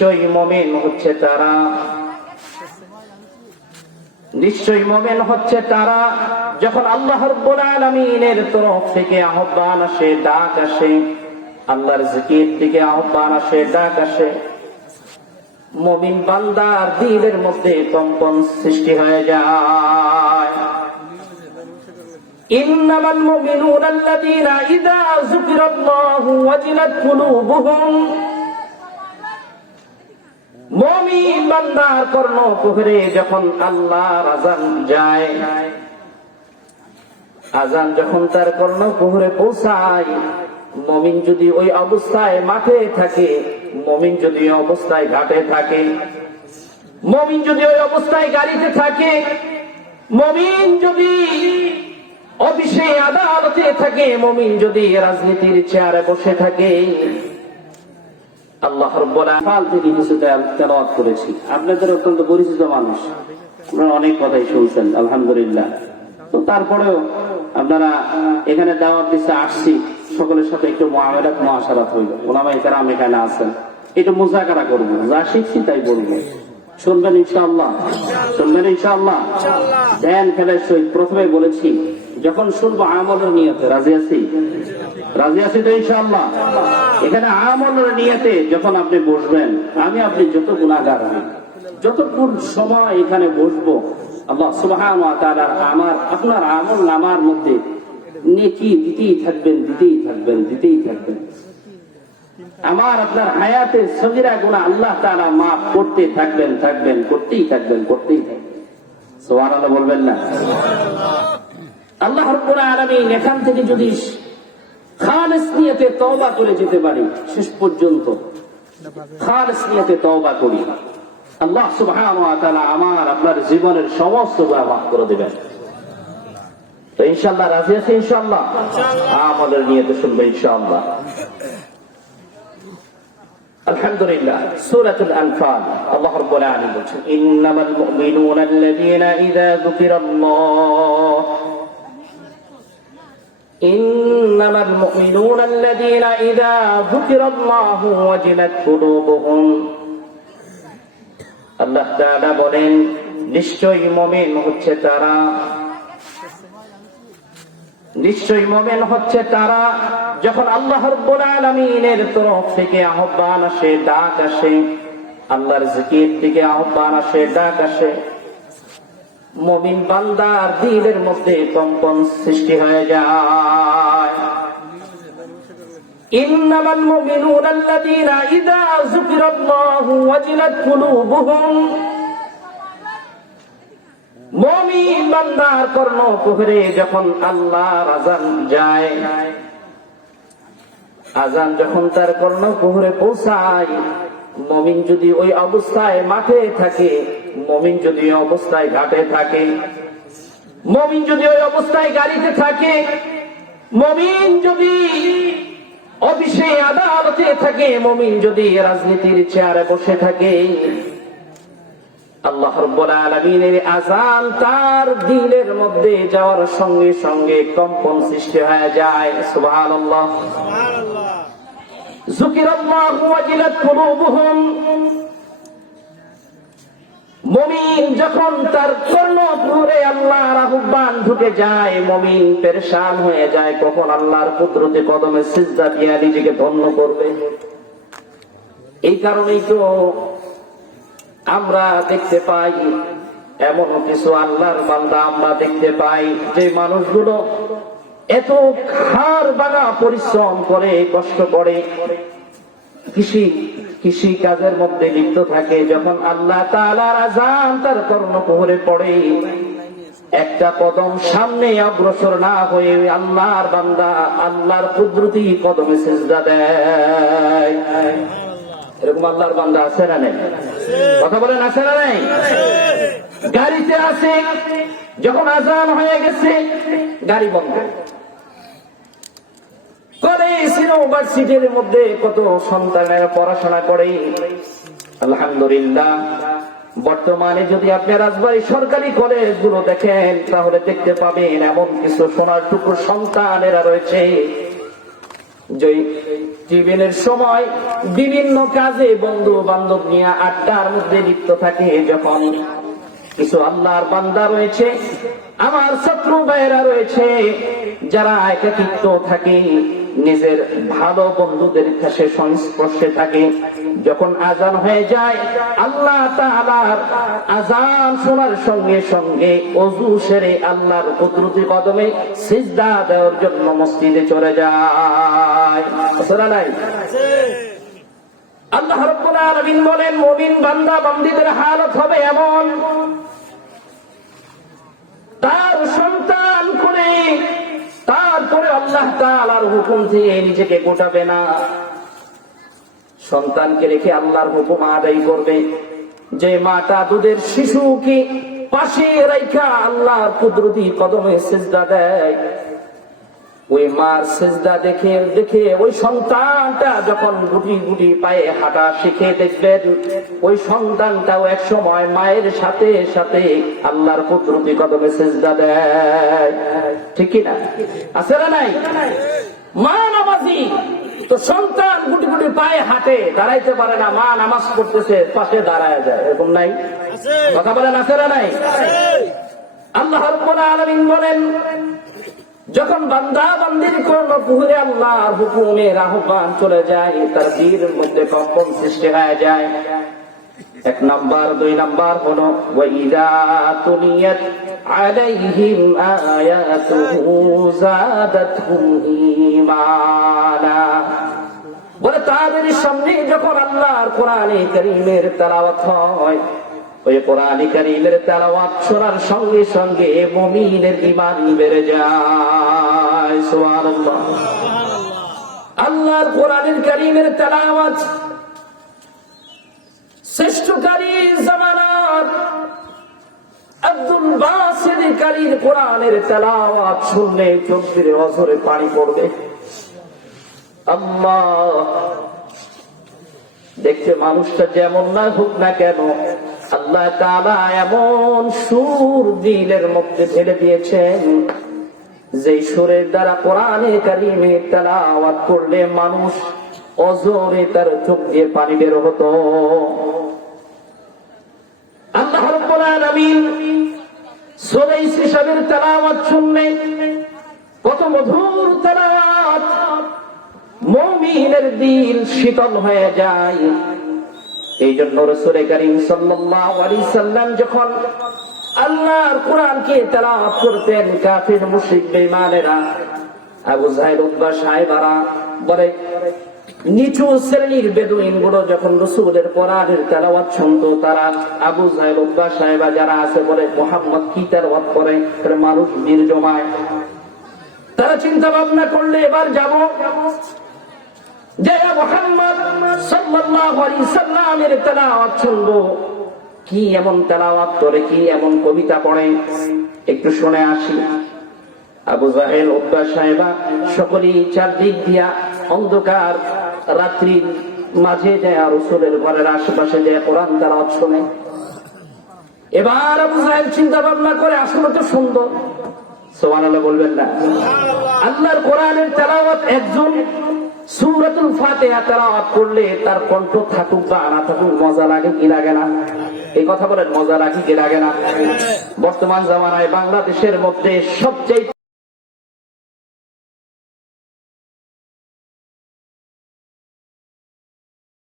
নিশ্চয়ই মুমিন হচ্ছে তারা, নিশ্চয়ই মুমিন হচ্ছে তারা যখন আল্লাহ রাব্বুল আলামিনের তরফ থেকে আহ্বান আসে, ডাক আসে, আল্লাহর জিকির থেকে আহ্বান আসে, ডাক আসে, মুমিন বান্দার দিলের মধ্যে কম্পন সৃষ্টি হয়ে যায়। ইন্নামাল মুমিনুনা আল্লাযীনা ইযা যুকিরাল্লাহু ওয়াজিলাত কুলুবুহুম। মুমিন বান্দার কর্ণকুহরে যখন আল্লাহর আযান যায়, আযান যখন তার কর্ণকুহরে পৌঁছায়, মুমিন যদি ওই অবস্থায় মাঠে থাকে, মুমিন যদি ওই অবস্থায় ঘাটে থাকে, মুমিন যদি ওই অবস্থায় গাড়িতে থাকে, মুমিন যদি অফিসে আদালতে থাকে, মুমিন যদি রাজনীতির চেয়ারে বসে থাকে, আল্লাহ রাব্বুল আলামিন থেকে কিছু তেলাওয়াত করেছি। আপনাদের অত্যন্ত পরিচিত মানুষ, আপনারা অনেক কথাই শুনছেন আলহামদুলিল্লাহ। তো তারপরেও আপনারা এখানে দাওয়াত দিতে আসছি, সকলের সাথে একটু মুআমালাত মুআশারাত হইল, উলামায়ে কেরাম এখানে আছেন, একটু মুযাকারা করব, যা শিখছি তাই বলবো। শুনবেন ইনশাআল্লাহ? শুনবেন ইনশাআল্লাহ? ধ্যান খেলার সহিত প্রথমে বলেছি, যখন শুনবো আমলের নিয়তে রাজি আছি, রাজি আছি তো ইনশাআল্লাহ? এখানে আমলের নিয়তে যখন আপনি বসবেন, আমি আপনি যত গুনাহগার হই, যতক্ষণ সময় এখানে বসবো, আল্লাহ সুবহানাহু ওয়া তাআলা আমার আপনার আমল নামার মধ্যে নেকি দিতেই থাকবেন, দিতেই থাকবেন, দিতেই থাকবেন। আমার আপনার হায়াতে সগীরা গুনাহ আল্লাহ তাআলা মাফ করতে থাকবেন, থাকবেন, করতেই থাকবেন, করতেই থাকবেন। সুবহানাল্লাহ বলবেন না? আল্লাহ রাব্বুল আলামিন এখান থেকে যদি খালিস নিয়তে তওবা করে যেতে পারি, শেষ পর্যন্ত খালিস নিয়তে তওবা করি, আল্লাহ সুবহানাহু ওয়া তাআলা আমার আপনার জীবনের সমস্ত গুনাহ মাফ করে দিবেন। তো ইনশাআল্লাহ রাজি আছি? ইনশাআল্লাহ আমলের নিয়তে শুনবে ইনশাআল্লাহ। আলহামদুলিল্লাহ, সূরাতুল আনফাল আল্লাহ রাব্বুল আলামিন বলেছেন, ইন্নামাল মুমিনুনা আল্লাযীনা ইযা যুকিরাল্লাহ, ইন্নামাল মুমিনুনা আল্লাযীনা ইযা যুকিরাল্লাহু ওয়াজিলাত কুলুবুহুম। আল্লাহ তাআলা বলেন, নিশ্চয়ই মুমিন হচ্ছে তারা, নিশ্চয়ই মুমিন হচ্ছে তারা যখন আল্লাহ রাব্বুল আলামিনের তরফ থেকে আহ্বান আসে, ডাক আসে, আল্লাহর জিকির থেকে আহ্বান আসে, ডাক আসে, মুমিন বান্দার দিলের মধ্যে কম্পন সৃষ্টি হয়ে যায়। ইন্নামাল মুমিনুনা আল্লাযীনা ইযা যুকিরাল্লাহু ওয়াজিলাত কুলুবুহুম। মুমিন বান্দার কর্ণকুহরে যখন আল্লাহর আযান যায়, আযান যখন তার কর্ণকুহরে পৌঁছায়, মুমিন যদি ওই অবস্থায় মাঠে থাকে, মুমিন যদি ওই অবস্থায় ঘাটে থাকে, মুমিন যদি ওই অবস্থায় গাড়িতে থাকে, মুমিন যদি অফিসে আদালতে থাকে, মুমিন যদি রাজনীতির চেয়ারে বসে থাকে, আল্লাহ রাব্বুল আলামিনের আযান তার দিলের মধ্যে যাওয়ার সঙ্গে সঙ্গে কম্পন সৃষ্টি হয়ে যায়। সুবহানাল্লাহ, সুবহানাল্লাহ। যুকিরাল্লাহু ওয়াজিলাত কুলুবুহুম। মুমিন যখন তার কর্ণকুহরে আল্লাহর আহ্বান ঢুকে যায়, মুমিন পেরেশান হয়ে যায়, কখন আল্লাহর কুদরতে কদমে সিজদা দিয়ে নিজেকে ধন্য করবে। এই কারণেই তো আমরা দেখতে পাই, এমন কিছু আল্লাহর বান্দা আমরা দেখতে পাই যে মানুষগুলো এত হাড় ভাঙা পরিশ্রম করে, কষ্ট করে, কৃষি কাজের মধ্যে লিপ্ত থাকে, যখন আল্লাহ তাআলার আযান তার কর্ণকুহরে পড়ে, একটা কদম সামনে অগ্রসর না হয়ে আল্লাহর বান্দা আল্লাহর কুদরতি কদমে সিজদা দেয়। এরকম আল্লাহর বান্দা আছে না নেই? কথা বলেন, আছে না নেই? গাড়িতে আছে, যখন আযান হয়ে গেছে গাড়ি বন্ধ। কলেজ ইউনিভার্সিটির মধ্যে কত সন্তানেরা পড়াশোনা করে, আলহামদুলিল্লাহ। বর্তমানে যদি আপনি রাজবাড়ী সরকারি কলেজগুলো দেখেন, তাহলে দেখতে পাবেন এমন কিছু সোনার টুকরো সন্তানেরা রয়েছে যে টিফিনের সময় বিভিন্ন কাজে বন্ধু বান্ধব নিয়ে আড্ডার মধ্যে লিপ্ত থাকে, যখন কিছু আল্লাহর বান্দা রয়েছে, আমার শত্রু ভাইরা রয়েছে, যারা একাকিত্ব থাকে, নিজের ভালো বন্ধুদের কাছে সংস্পর্শে থাকে, যখন আজান হয়ে যায় আল্লাহ তাআলার আজান শোনার সঙ্গে সঙ্গে ওযু সেরে আল্লাহর কুদরতি কদমে সিজদা দেওয়ার জন্য মসজিদে চলে যায়। আসলে নাই? আল্লাহ রাব্বুল আলামিন বলেন, মুমিন বান্দা বান্দীদের হালত হবে এমন, তার সন্তান করে তারপরে আল্লাহ তাআলার হুকুম দিয়ে নিজেকে গোটাবে না, সন্তানকে রেখে আল্লাহর হুকুম আদায় করবে। যে মাটা দুধের শিশুকে পাশে রাখা আল্লাহর কুদরতি কদমে সিজদা দেয়, ওই মার সিজদা দেখে দেখে ওই সন্তানটা যখন গুটি গুটি পায়ে হাঁটা শিখে, দেখবেন ওই সন্তানটাও এক সময় মায়ের সাথে সাথে আল্লাহর কুদরতি কদমে সিজদা দেয়। ঠিক কি না? আছে না নাই? মা নামাজি তো সন্তান গুটি গুটি পায়ে হাঁটে, দাঁড়াইতে পারে না, মা নামাজ পড়তেছে পাশে দাঁড়ায় যায়, এরকম নাই? কথা বলেন, আছে না নাই? আল্লাহ রাব্বুল আলামিন বলেন, যখন বান্দা বান্দির কর্ণকুহরে আল্লাহর হুকুমের আহ্বান চলে যায়, তার দিলের মধ্যে কম্পন সৃষ্টি হয়ে যায়। 1 নাম্বার 2 নাম্বার হলো ওয়াইদা তুলিয়াত আলাইহিম আয়াতুহু যাদাতহুম ঈমানা। বলে তাদের সামনে যখন আল্লাহর কোরআনে কারীমের তেলাওয়াত হয়, ওই কোরআনে কারীমের তেলাওয়াত শোনার সঙ্গে সঙ্গে মুমিনের ঈমান বেড়ে যায়। সুবহানাল্লাহ। আল্লাহর কোরআনের কারীমের তেলাওয়াত শ্রেষ্ঠকারী জামানার আব্দুল বাসিত কারীর কোরআনের তেলাওয়াত শুনলে চোখ দিয়ে অঝরে পানি পড়বে। আল্লাহ, দেখতে মানুষটা যেমন না হোক না কেন, আল্লাহ তাআলা এমন সুর দিলের মধ্যে ঢেলে দিয়েছেন, যে সুরের দ্বারা কোরআনে কারীমে তেলাওয়াত করলে মানুষ অজরে তার চোখ দিয়ে পানি বের হতো। আল্লাহ রাব্বুল আলামিন সূরা ইসরাফিলের তেলাওয়াত শুনলে কত মধুর তেলাওয়াত, মুমিনের দিল শীতল হয়ে যায়। এই জন্য রাসূল করিম সাল্লাল্লাহু আলাইহি সাল্লাম যখন আল্লাহর কোরআনকে তেলাওয়াত করতেন, কাফির মুশরিক বেঈমানেরা, আবু জাহেল উতবা সাহেবারা বলে, নিচু শ্রেণীর বেদুইন গুলো যখন রাসূলের কোরআনের তেলাওয়াত শুনতো, তারা আবু জাহেল উতবা সাহেবা যারা আছে বলে, মুহাম্মদ কি তেলাওয়াত করে, মানুষ ভিড় জমায়। তারা চিন্তা ভাবনা করলে এবার যাব যে মুহাম্মদ সাল্লাল্লাহু আলাইহি সাল্লামের তেলাওয়াত শুনবো, কি এমন তেলাওয়াত করে, কি এমন কবিতা পড়ে, একটু শুনে আসি। আবু জাহেল উতবা সাহেবা সকলেই চারদিক দিয়া অন্ধকার রাত্রির মাঝে যায় রাসূলের ঘরের আশেপাশে যায় কোরআন তেলাওয়াত শুনে। এবার আবু জাহেল চিন্তা ভাবনা করে, আসলে তো সুন্দর, সুবহানাল্লাহ বলবেন না? আল্লাহর কোরআনের তেলাওয়াত একজন সূরাতুল ফাতিহা তেলাওয়াত করলে তার কণ্ঠ থাকুক বা না থাকুক মজা লাগে কি লাগে না? এই কথা বলেন, মজা লাগে কি লাগে না? বর্তমান জামানায় বাংলাদেশের মধ্যে সবচেয়ে